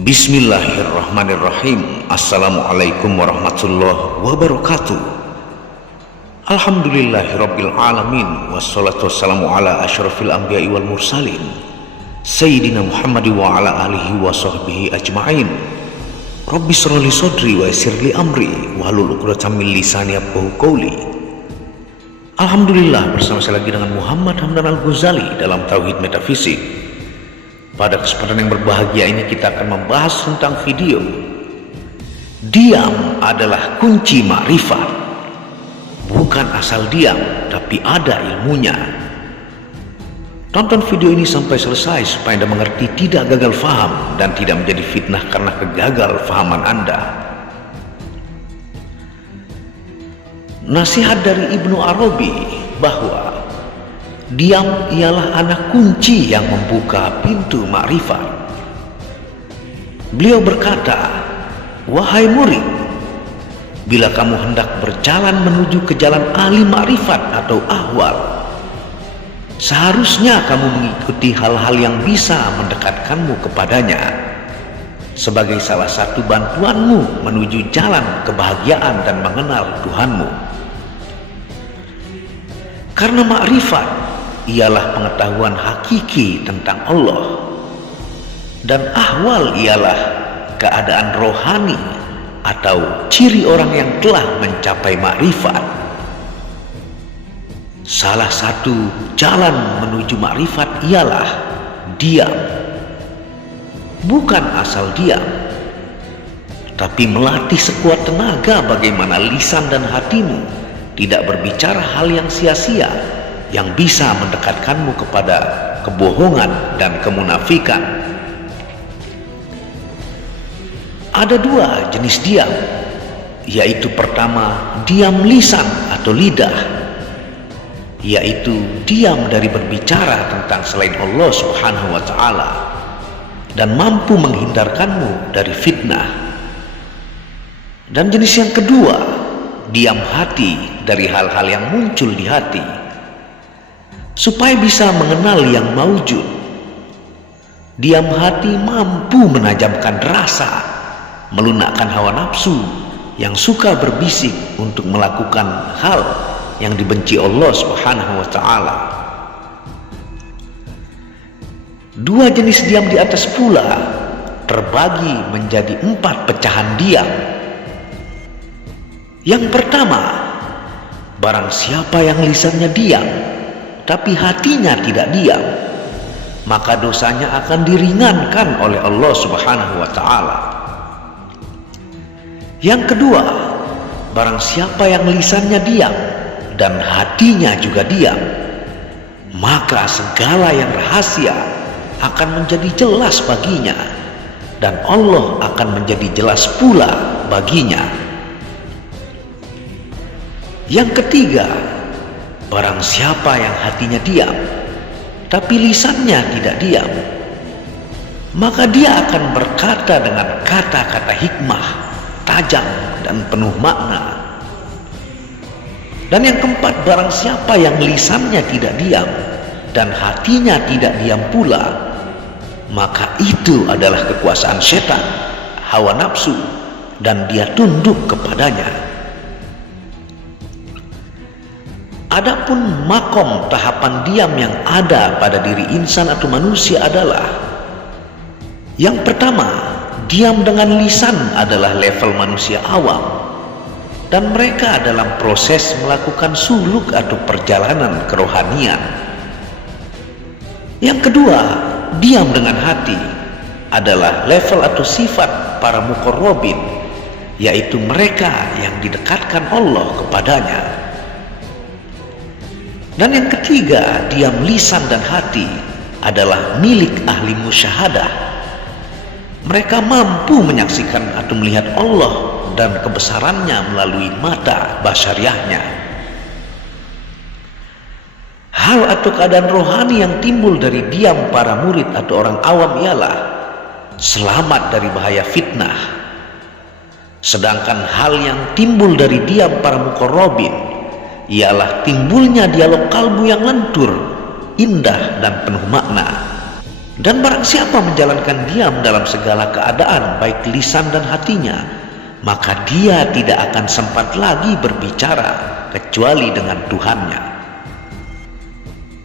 Bismillahirrahmanirrahim. Assalamualaikum warahmatullahi wabarakatuh. Alhamdulillahirabbil alamin, wassalatu wassalamu ala asyrafil anbiya'i wal mursalin sayyidina Muhammad wa ala alihi wa sahbihi ajma'in. Rabbi shrah li sadri wa yassir li amri wahlul 'uqdatam min lisani yafqahu qawli. Alhamdulillah, bersama saya lagi dengan Muhammad Hamdan Al-Ghazali dalam Tauhid Metafisik. Pada kesempatan yang berbahagia ini kita akan membahas tentang video diam adalah kunci ma'rifat. Bukan asal diam, tapi ada ilmunya. Tonton video ini sampai selesai supaya Anda mengerti, tidak gagal faham dan tidak menjadi fitnah karena kegagal fahaman Anda. Nasihat dari Ibnu Arabi bahwa diam ialah anak kunci yang membuka pintu ma'rifat. Beliau berkata, "Wahai murid, bila kamu hendak berjalan menuju ke jalan ahli ma'rifat atau ahwal, seharusnya kamu mengikuti hal-hal yang bisa mendekatkanmu kepadanya sebagai salah satu bantuanmu menuju jalan kebahagiaan dan mengenal Tuhanmu. Karena ma'rifat ialah pengetahuan hakiki tentang Allah, dan ahwal ialah keadaan rohani atau ciri orang yang telah mencapai ma'rifat. Salah satu jalan menuju ma'rifat ialah diam. Bukan asal diam, tapi melatih sekuat tenaga bagaimana lisan dan hatimu tidak berbicara hal yang sia-sia yang bisa mendekatkanmu kepada kebohongan dan kemunafikan. Ada dua jenis diam, yaitu pertama, diam lisan atau lidah, yaitu diam dari berbicara tentang selain Allah Subhanahu wa ta'ala dan mampu menghindarkanmu dari fitnah. Dan jenis yang kedua, diam hati dari hal-hal yang muncul di hati supaya bisa mengenal yang maujud. Diam hati mampu menajamkan rasa, melunakkan hawa nafsu yang suka berbisik untuk melakukan hal yang dibenci Allah Subhanahu wa ta'ala. Dua jenis diam di atas pula terbagi menjadi 4 pecahan diam. Yang pertama, barang siapa yang lisannya diam tapi hatinya tidak diam, maka dosanya akan diringankan oleh Allah Subhanahu wa ta'ala. Yang kedua, barang siapa yang lisannya diam dan hatinya juga diam, maka segala yang rahasia akan menjadi jelas baginya dan Allah akan menjadi jelas pula baginya. Yang ketiga, barang siapa yang hatinya diam tapi lisannya tidak diam, maka dia akan berkata dengan kata-kata hikmah, tajam dan penuh makna. Dan yang keempat, barang siapa yang lisannya tidak diam dan hatinya tidak diam pula, maka itu adalah kekuasaan setan, hawa nafsu, dan dia tunduk kepadanya. Adapun makom tahapan diam yang ada pada diri insan atau manusia adalah: yang pertama, diam dengan lisan adalah level manusia awam dan mereka dalam proses melakukan suluk atau perjalanan kerohanian. Yang kedua, diam dengan hati adalah level atau sifat para muqarrabin, yaitu mereka yang didekatkan Allah kepadanya. Dan yang ketiga, diam lisan dan hati adalah milik ahli musyahadah. Mereka mampu menyaksikan atau melihat Allah dan kebesarannya melalui mata basyariahnya. Hal atau keadaan rohani yang timbul dari diam para murid atau orang awam ialah selamat dari bahaya fitnah. Sedangkan hal yang timbul dari diam para muqarrabin ialah timbulnya dialog kalbu yang lentur, indah dan penuh makna. Dan barang siapa menjalankan diam dalam segala keadaan, baik lisan dan hatinya, maka dia tidak akan sempat lagi berbicara kecuali dengan Tuhannya.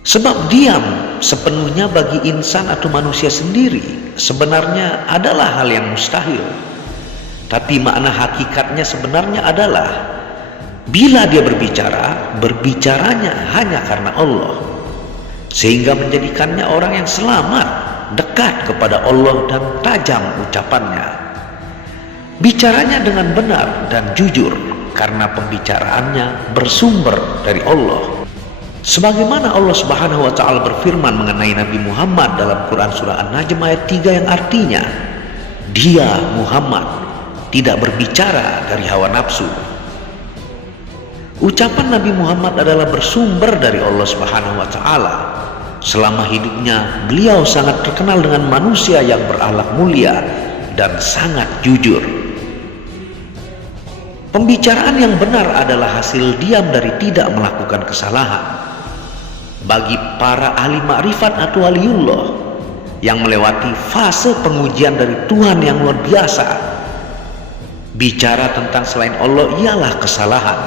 Sebab diam sepenuhnya bagi insan atau manusia sendiri sebenarnya adalah hal yang mustahil. Tapi makna hakikatnya sebenarnya adalah bila dia berbicara, berbicaranya hanya karena Allah, sehingga menjadikannya orang yang selamat, dekat kepada Allah dan tajam ucapannya. Bicaranya dengan benar dan jujur karena pembicaraannya bersumber dari Allah. Sebagaimana Allah Subhanahu wa taala berfirman mengenai Nabi Muhammad dalam Quran surah An-Najm ayat 3 yang artinya, dia Muhammad tidak berbicara dari hawa nafsu. Ucapan Nabi Muhammad adalah bersumber dari Allah Subhanahu wa taala. Selama hidupnya beliau sangat terkenal dengan manusia yang berakhlak mulia dan sangat jujur. Pembicaraan yang benar adalah hasil diam dari tidak melakukan kesalahan. Bagi para ahli makrifat atau waliullah yang melewati fase pengujian dari Tuhan yang luar biasa, bicara tentang selain Allah ialah kesalahan.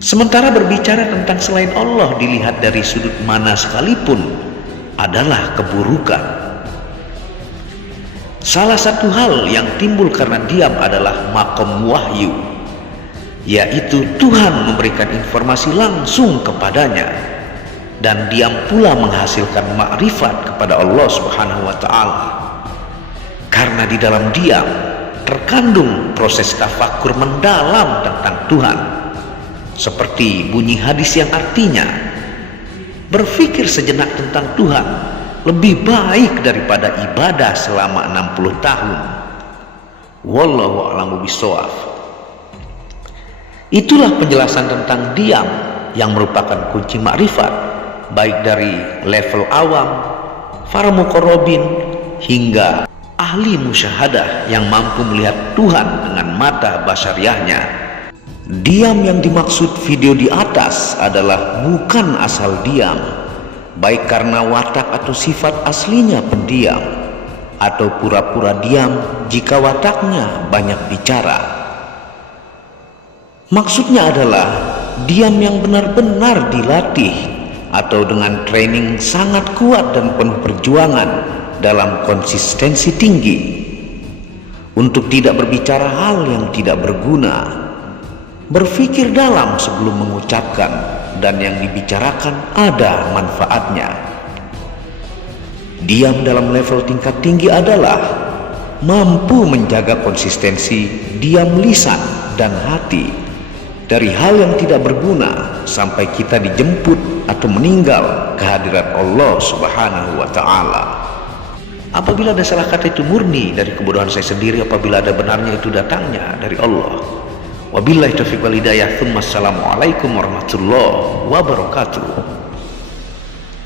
Sementara berbicara tentang selain Allah dilihat dari sudut mana sekalipun adalah keburukan. Salah satu hal yang timbul karena diam adalah maqam wahyu, yaitu Tuhan memberikan informasi langsung kepadanya, dan diam pula menghasilkan makrifat kepada Allah Subhanahu wa taala. Karena di dalam diam terkandung proses tafakur mendalam tentang Tuhan. Seperti bunyi hadis yang artinya, berpikir sejenak tentang Tuhan lebih baik daripada ibadah selama 60 tahun. Wallahu a'lamu bishawab. Itulah penjelasan tentang diam yang merupakan kunci makrifat, baik dari level awam, para muqarrabin, hingga ahli musyahadah yang mampu melihat Tuhan dengan mata basyariahnya. Diam yang dimaksud video di atas adalah bukan asal diam, baik karena watak atau sifat aslinya pendiam, atau pura-pura diam jika wataknya banyak bicara. Maksudnya adalah diam yang benar-benar dilatih atau dengan training sangat kuat dan penuh perjuangan dalam konsistensi tinggi untuk tidak berbicara hal yang tidak berguna, berpikir dalam sebelum mengucapkan, dan yang dibicarakan ada manfaatnya. Diam dalam level tingkat tinggi adalah mampu menjaga konsistensi diam lisan dan hati dari hal yang tidak berguna sampai kita dijemput atau meninggal kehadirat Allah Subhanahu wa taala. Apabila ada salah kata itu murni dari kebodohan saya sendiri, apabila ada benarnya itu datangnya dari Allah. Wabillahi taufiq wal hidayah. Assalamualaikum warahmatullahi wabarakatuh.